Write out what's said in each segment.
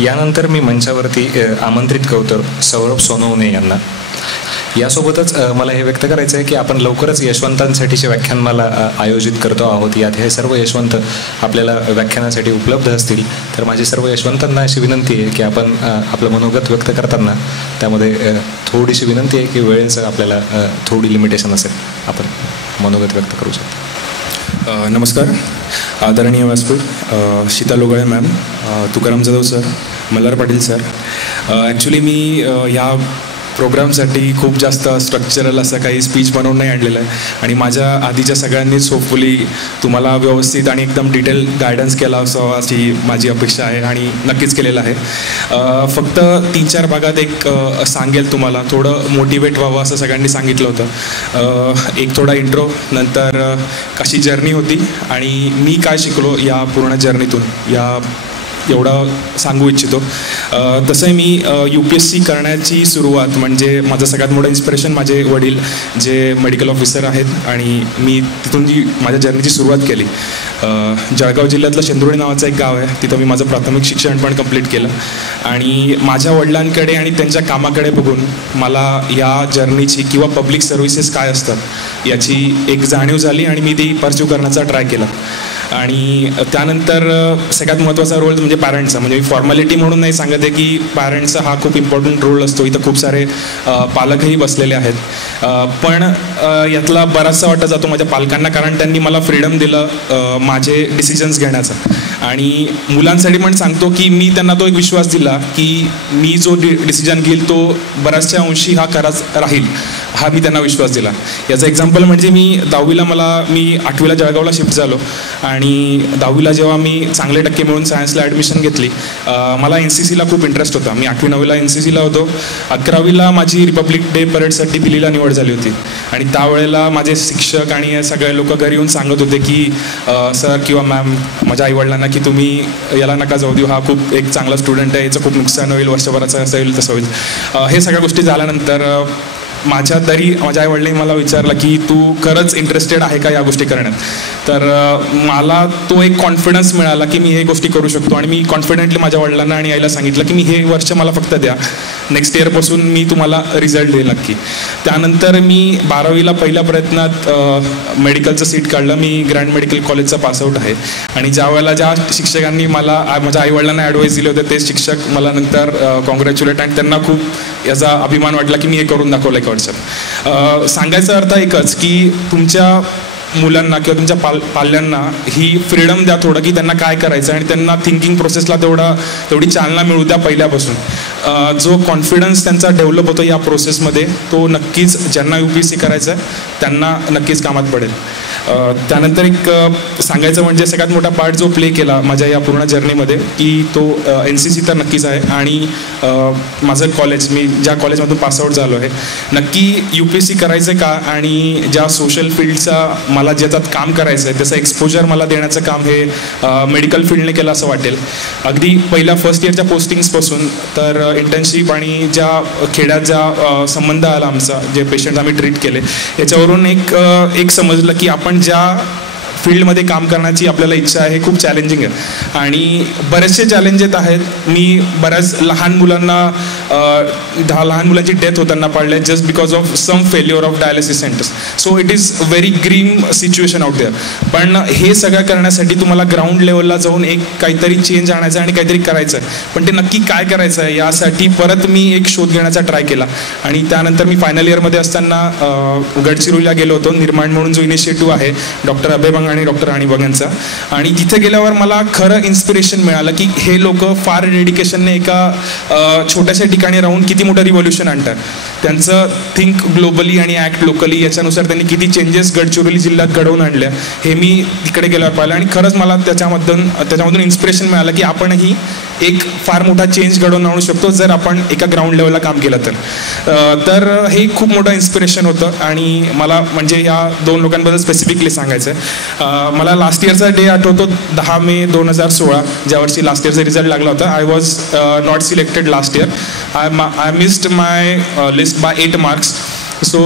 यानंतर मी मंचावरती आमंत्रित करतो सौरभ सोनवणे यांना. यासोबतच मला हे व्यक्त करायचं आहे की आपण लवकरच यशवंतांसाठीचे व्याख्यानमाला आयोजित करतो आहोत. यात हे सर्व यशवंत आपल्याला व्याख्यानासाठी उपलब्ध असतील. तर माझी सर्व यशवंतांना अशी विनंती आहे की आपण आपलं मनोगत व्यक्त करताना त्यामध्ये थोडीशी विनंती आहे की वेळेचं आपल्याला थोडी लिमिटेशन असेल, आपण मनोगत व्यक्त करू शकतो. नमस्कार. आदरणीय व्यासपीठ, Sheetal Logale ma'am, Tukaram Jadhav sir, Malhar Patil sir. Actually मी या प्रोग्रामसाठी खूप जास्त स्ट्रक्चरल असं काही स्पीच बनवून नाही आणलेलं आहे आणि माझ्या आधीच्या सगळ्यांनीच होपफुली तुम्हाला व्यवस्थित आणि एकदम डिटेल गायडन्स केला असावा अशी माझी अपेक्षा आहे आणि नक्कीच केलेलं आहे. फक्त 3-4 भागात एक सांगेल तुम्हाला, थोडं मोटिवेट व्हावं असं सगळ्यांनी सांगितलं होतं. एक थोडा इंट्रो, नंतर कशी जर्नी होती आणि मी काय शिकलो या पूर्ण जर्नीतून, या एवढं सांगू इच्छितो. तसं मी UPSC करण्याची सुरुवात म्हणजे माझं सगळ्यात मोठं इन्स्पिरेशन माझे वडील जे मेडिकल ऑफिसर आहेत आणि मी तिथून जी माझ्या जर्नीची सुरुवात केली. जळगाव जिल्ह्यातलं शेंदुर्डी नावाचं एक गाव आहे, तिथं मी माझं प्राथमिक शिक्षण पण कंप्लीट केलं आणि माझ्या वडिलांकडे आणि त्यांच्या कामाकडे बघून मला या जर्नीची किंवा पब्लिक सर्व्हिसेस काय असतात याची एक जाणीव झाली आणि मी ती परस्यू करण्याचा ट्राय केला. आणि त्यानंतर सगळ्यात महत्त्वाचा रोल म्हणजे पॅरेंट्सचा. म्हणजे मी फॉर्मॅलिटी म्हणून नाही सांगत आहे की पॅरेंट्सचा हा खूप इम्पॉर्टंट रोल असतो. इथं खूप सारे पालकही बसलेले आहेत, पण यातला बराचसा वाटा जातो माझ्या पालकांना, कारण त्यांनी मला फ्रीडम दिलं माझे डिसिजन्स घेण्याचं. आणि मुलांसाठी पण सांगतो की मी त्यांना तो एक विश्वास दिला की मी जो डिसिजन घेईल तो बऱ्याचशा अंशी हा खराच राहील, हा मी त्यांना विश्वास दिला. याचं एक्झाम्पल म्हणजे मी 10वीला मी 8वीला जळगावला शिफ्ट झालो आणि 10वीला जेव्हा मी चांगले टक्के मिळून सायन्सला ॲडमिशन घेतली, मला NCCला खूप इंटरेस्ट होता. मी 8वी-9वीला NCCला होतो. 11वीला माझी रिपब्लिक डे परेडसाठी दिल्लीला निवड झाली होती आणि त्यावेळेला माझे शिक्षक आणि सगळे लोक घरी येऊन सांगत होते की सर किंवा मॅम, माझ्या आईवडिलांना, की तुम्ही याला नका जाऊ देऊ, हा खूप एक चांगला स्टुडंट आहे, याचं खूप नुकसान होईल, वर्षभराचं असं होईल तसं होईल. हे सगळ्या गोष्टी झाल्यानंतर माझ्या आईवडिलांनी मला विचारलं की तू खरंच इंटरेस्टेड आहे का या गोष्टी करण्यात. तर मला तो एक कॉन्फिडन्स मिळाला की मी हे गोष्टी करू शकतो आणि मी कॉन्फिडेंटली माझ्या वडिलांना आणि आईला सांगितलं की मी हे वर्ष मला फक्त द्या, नेक्स्ट इयरपासून मी तुम्हाला रिझल्ट देईल नक्की. त्यानंतर मी 12वीला पहिल्या प्रयत्नात मेडिकलचं सीट काढलं. मी ग्रँड मेडिकल कॉलेजचा पासआउट आहे आणि ज्या वेळेला ज्या शिक्षकांनी मला माझ्या आईवडिलांना ॲडवाईस दिले होते ते शिक्षक मला नंतर कॉंग्रॅच्युलेट आणि त्यांना खूप याचा अभिमान वाटला की मी हे करून दाखवलं एक वर्षात. सांगायचा अर्थ एकच की तुमच्या मुलांना किंवा तुमच्या पाल्यांना ही फ्रीडम द्या थोडं, की त्यांना काय करायचं आणि त्यांना थिंकिंग प्रोसेसला तेवढी चालना मिळू द्या पहिल्यापासून. जो कॉन्फिडन्स त्यांचा डेव्हलप होतो या प्रोसेसमध्ये तो नक्कीच ज्यांना UPSC करायचं आहे त्यांना नक्कीच कामात पडेल. त्यानंतर एक सांगायचं म्हणजे सगळ्यात मोठा पार्ट जो प्ले केला माझ्या या पूर्ण जर्नीमध्ये की तो NCC तर नक्कीच आहे आणि माझं कॉलेज, मी ज्या कॉलेजमधून पासआउट झालो आहे, नक्की UPSC करायचं का आणि ज्या सोशल फील्डचा मला ज्याच्यात काम करायचं आहे त्याचं एक्सपोजर मला देण्याचं काम हे मेडिकल फील्डने केलं असं वाटेल. अगदी पहिल्या फर्स्ट इयरच्या पोस्टिंग्सपासून तर इंटर्नशिप आणि ज्या खेड्यात ज्या संबंध आला आमचा, जे पेशंट आम्ही ट्रीट केले, याच्यावरून एक समजलं की आपण ज्या फील्डमध्ये काम करण्याची आपल्याला इच्छा आहे खूप चॅलेंजिंग आहे आणि बरेचसे चॅलेंजेस आहेत. मी बऱ्याच लहान मुलांची डेथ होताना पाळल्या just because of some failure of dialysis centres. So it is very grim situation out there. पण हे सगळं करण्यासाठी तुम्हाला ग्राउंड लेवलला जाऊन एक काहीतरी चेंज आणायचं आहे आणि काहीतरी करायचं आहे, पण ते नक्की काय करायचं आहे यासाठी परत मी एक शोध घेण्याचा ट्राय केला आणि त्यानंतर मी फायनल इयरमध्ये असताना गडचिरोलीला गेलो होतो. निर्माण म्हणून जो इनिशिएटिव्ह आहे डॉक्टर अभय आणि डॉक्टर राणी बंगांचा, आणि तिथे गेल्यावर मला खरं इन्स्पिरेशन मिळालं की हे लोक फार डेडिकेशनने एका छोट्याशा ठिकाणी राहून किती मोठं रिव्होल्युशन आणतात. त्यांचं थिंक ग्लोबली आणि ॲक्ट लोकली याच्यानुसार त्यांनी किती चेंजेस गडचिरोली जिल्ह्यात घडवून आणल्या हे मी तिकडे गेल्यावर पाहिलं आणि खरंच मला त्याच्यामधून इन्स्पिरेशन मिळालं की आपणही एक फार मोठा चेंज घडवून आणू शकतो जर आपण एका ग्राउंड लेवलला काम केलं तर हे खूप मोठं इन्स्पिरेशन होतं. आणि मला म्हणजे या दोन लोकांबद्दल स्पेसिफिकली सांगायचं आहे. मला लास्ट इयरचा डे आठवतो, 10 मे 2016, ज्या वर्षी लास्ट इयरचा रिझल्ट लागला होता. I was not selected last year. I missed my list by 8 marks. So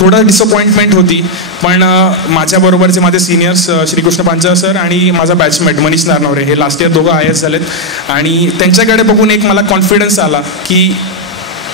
थोडं डिसअपॉइंटमेंट होती. पण माझ्याबरोबरचे माझे सिनियर्स श्रीकृष्ण पांचाळ सर आणि माझा बॅचमेट मनीष नारनवरे हे लास्ट इयर दोघं IAS झालेत. आणि त्यांच्याकडे बघून एक मला कॉन्फिडन्स आला की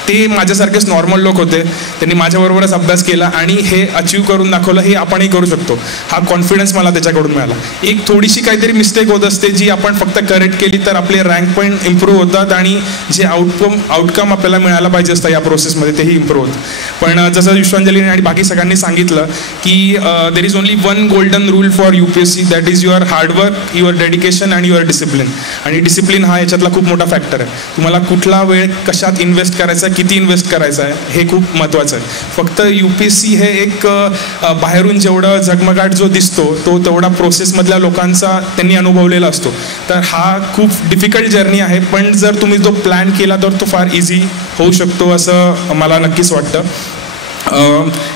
ते माझ्यासारखेच नॉर्मल लोक होते, त्यांनी माझ्याबरोबरच अभ्यास केला आणि हे अचीव करून दाखवलं, हे आपणही करू शकतो. हा कॉन्फिडन्स मला त्याच्याकडून मिळाला. एक थोडीशी काहीतरी मिस्टेक होत असते जी आपण फक्त करेक्ट केली तर आपले रँक पण इम्प्रूव्ह होतात आणि जे आउटकम आपल्याला मिळायला पाहिजे असतं या प्रोसेसमध्ये तेही इम्प्रूव्ह होतं. पण जसं विश्वांजलीने आणि बाकी सगळ्यांनी सांगितलं की there is only one golden rule for UPSC, that is your hard work, your dedication आणि युअर डिसिप्लिन. आणि डिसिप्लिन हा याच्यातला खूप मोठा फॅक्टर आहे. तुम्हाला कुठला वेळ कशात इन्व्हेस्ट करायचा, किती इन्व्हेस्ट करायचं आहे हे खूप महत्त्वाचं आहे. फक्त UPSC हे एक बाहेरून जेवढं झगमगाट जो दिसतो तो तेवढा प्रोसेसमधल्या लोकांचा त्यांनी अनुभवलेला असतो. तर हा खूप डिफिकल्ट जर्नी आहे, पण जर तुम्ही जो प्लॅन केला तर तो फार इझी होऊ शकतो असं मला नक्कीच वाटतं.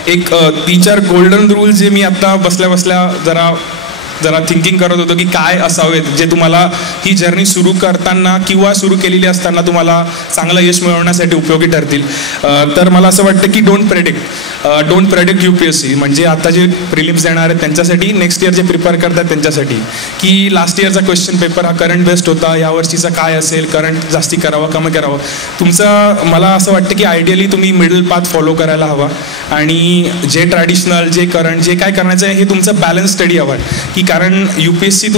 एक 3-4 गोल्डन रूल जे मी आत्ता बसल्या बसल्या जरा थिंकिंग करत होतो की काय असावेत जे तुम्हाला ही जर्नी सुरू करताना किंवा सुरू केलेली असताना तुम्हाला चांगलं यश मिळवण्यासाठी उपयोगी ठरतील. तर मला असं वाटतं की डोंट प्रेडिक्ट UPSC, म्हणजे आता जे प्रिलिम्स देणार आहेत त्यांच्यासाठी, नेक्स्ट इयर जे प्रिपेअर करतात त्यांच्यासाठी, की लास्ट इयरचा क्वेश्चन पेपर हा करंट बेस्ड होता, यावर्षीचा काय असेल, करंट जास्ती करावं कमी करावं. तुमचं मला असं वाटतं की आयडियली तुम्ही मिडल पाथ फॉलो करायला हवा आणि जे ट्रॅडिशनल, जे करंट, जे काय करायचं आहे हे तुमचं बॅलन्स स्टडी हवं आहे. की कारण UPSC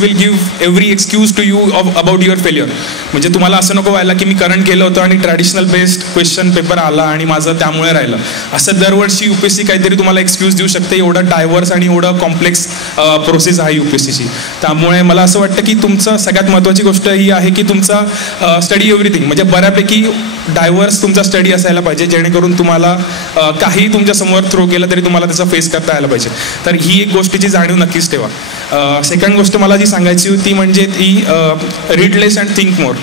will give every excuse to you about your failure. म्हणजे तुम्हाला असं नको व्हायला की मी करंट केलं होतं आणि ट्रॅडिशनल बेस्ड क्वेश्चन पेपर आला आणि माझं त्यामुळे राहिलं. असं दरवर्षी UPSC काहीतरी तुम्हाला एक्सक्यूज देऊ शकते. एवढं डायव्हर्स आणि एवढं कॉम्प्लेक्स प्रोसेस आहे UPSCची. त्यामुळे मला असं वाटतं की तुमचं सगळ्यात महत्त्वाची गोष्ट ही आहे की तुमचा स्टडी एव्हरीथिंग, म्हणजे बऱ्यापैकी डायव्हर्स तुमचा स्टडी असायला पाहिजे, जेणेकरून तुम्हाला काही तुमच्या समोर थ्रो केलं तरी तुम्हाला त्याचा फेस करता यायला पाहिजे. तर ही एक गोष्टीची जाणीव नक्कीच ठेवा. सेकंड गोष्ट मला जी सांगायची होती म्हणजे ती read less and think more.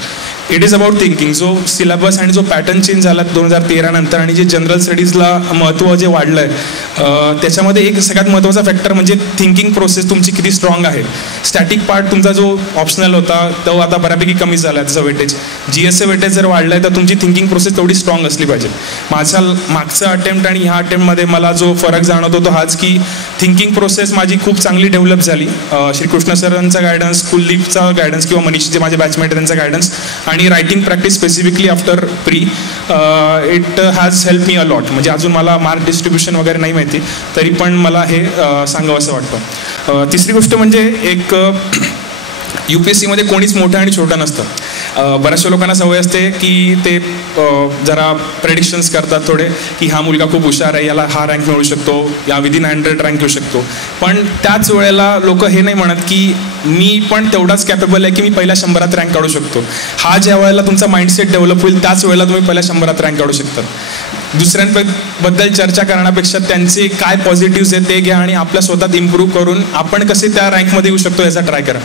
It is about thinking. जो सिलेबस आणि जो पॅटर्न चेंज झाला 2013 नंतर आणि जे जनरल स्टडीजला महत्त्व जे वाढलं आहे त्याच्यामध्ये एक सगळ्यात महत्त्वाचा फॅक्टर म्हणजे थिंकिंग प्रोसेस तुमची किती स्ट्रॉंग आहे. स्टॅटिक पार्ट तुमचा जो ऑप्शनल होता तो आता बऱ्यापैकी कमी झाला आहे. त्याचं वेटेज GSचं वेटेज जर वाढलं आहे तर तुमची थिंकिंग प्रोसेस तेवढी स्ट्रॉंग असली पाहिजे. माझा मागचा अटेम्प्ट आणि ह्या अटेम्प्टमध्ये मला जो फरक जाणवतो तो हाच की थिंकिंग प्रोसेस माझी खूप चांगली डेव्हलप झाली. श्रीकृष्ण सरांचा गायडन्स, कुलदीपचा गायडन्स किंवा मनीष जे माझे बॅचमेट त्यांचा गायडन्स आणि writing practice specifically after pre it has help me a lot. म्हणजे अजून मला मार्क डिस्ट्रीब्युशन वगैरे नाही माहिती तरी पण मला हे सांगावं असं वाटतं. तिसरी गोष्ट म्हणजे एक UPSCमध्ये कोणीच मोठं आणि छोटं नसतं. बऱ्याचशा लोकांना सवय असते की ते जरा प्रेडिक्शन्स करतात थोडे की हा मुलगा खूप हुशार आहे, याला हा रँक मिळू शकतो, या विदिन 100 रँक येऊ शकतो. पण त्याच वेळेला लोक हे नाही म्हणत की मी पण तेवढाच कॅपेबल आहे की मी पहिल्या 100 रँक काढू शकतो. हा ज्या वेळेला तुमचा माइंडसेट डेव्हलप होईल त्याच वेळेला तुम्ही पहिल्या 100 रँक काढू शकता. दुसऱ्यांबद्दल चर्चा करण्यापेक्षा त्यांचे काय पॉझिटिव्स आहेत ते घ्या आणि आपल्या स्वतःत इम्प्रूव्ह करून आपण कसे त्या रँकमध्ये येऊ शकतो याचा ट्राय करा,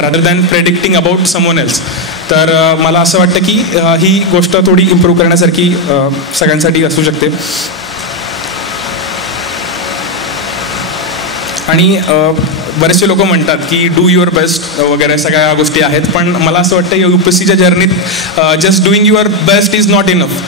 rather than predicting about someone else. तर मला असं वाटतं की ही गोष्ट थोडी इम्प्रूव्ह करण्यासारखी सगळ्यांसाठी असू शकते. आणि बरेचसे लोक म्हणतात की डू युअर बेस्ट वगैरे सगळ्या गोष्टी आहेत, पण मला असं वाटतं या UPSCच्या जर्नीत just doing your best is not enough.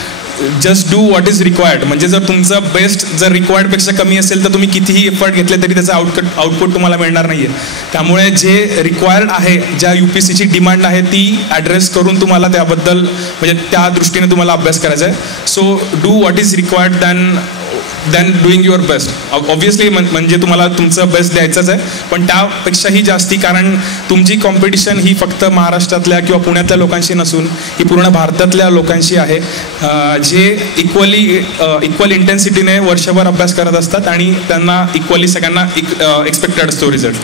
Just do what is required. म्हणजे जर तुमचं बेस्ट जर रिक्वायर्डपेक्षा कमी असेल तर तुम्ही कितीही एफर्ट घेतले तरी त्याचा आउटपुट तुम्हाला मिळणार नाही आहे. त्यामुळे जे रिक्वायर्ड आहे, ज्या UPSCची डिमांड आहे ती ॲड्रेस करून तुम्हाला त्याबद्दल म्हणजे त्या दृष्टीने तुम्हाला अभ्यास करायचा आहे. So do what is required than doing your best. Obviously म्हणजे तुम्हाला तुमचं बेस्ट द्यायचंच आहे, पण त्यापेक्षाही जास्ती, कारण तुमची कॉम्पिटिशन ही फक्त महाराष्ट्रातल्या किंवा पुण्यातल्या लोकांशी नसून ही पूर्ण भारतातल्या लोकांशी आहे जे इक्वल इंटेन्सिटीने वर्षभर अभ्यास करत असतात आणि त्यांना इक्वली सगळ्यांना एक्सपेक्टेड असतो रिझल्ट.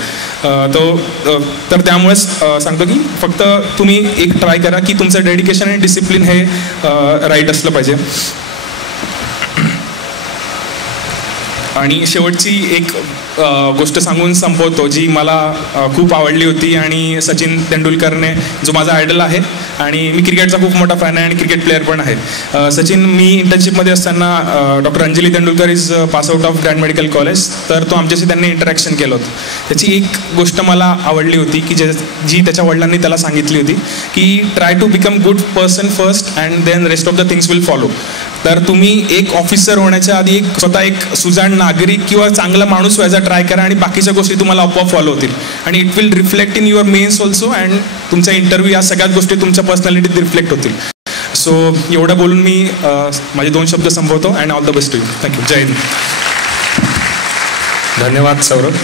तर त्यामुळेच सांगतो की फक्त तुम्ही एक ट्राय करा की तुमचं डेडिकेशन आणि डिसिप्लिन हे राईट असलं पाहिजे. आणि शेवटची एक गोष्ट सांगून संपवतो जी मला खूप आवडली होती आणि सचिन तेंडुलकरने, जो माझा आयडल आहे आणि मी क्रिकेटचा खूप मोठा फॅन आहे आणि क्रिकेट प्लेअर पण आहे. सचिन, मी इंटर्नशिपमध्ये असताना doctor Anjali Tendulkar is pass out of grand medical college, तर तो आमच्याशी त्यांनी इंटरॅक्शन केलं होतं. त्याची एक गोष्ट मला आवडली होती की जी त्याच्या वडिलांनी त्याला सांगितली होती की try to become good person first and then rest of the things will follow. तर तुम्ही एक ऑफिसर होण्याच्या आधी एक स्वतः एक सुजाण नागरिक किंवा चांगला माणूस व्हायचा ट्राय करा आणि बाकीच्या गोष्टी तुम्हाला आपोआप फॉलो होतील आणि it will reflect in your mains also and तुमचा इंटरव्ह्यू या सगळ्याच गोष्टी तुमच्या पर्सनॅलिटीत रिफ्लेक्ट होतील. सो एवढं बोलून मी माझे 2 शब्द संपवतो and all the best to you. Thank you. जय हिंद. धन्यवाद सौरभ.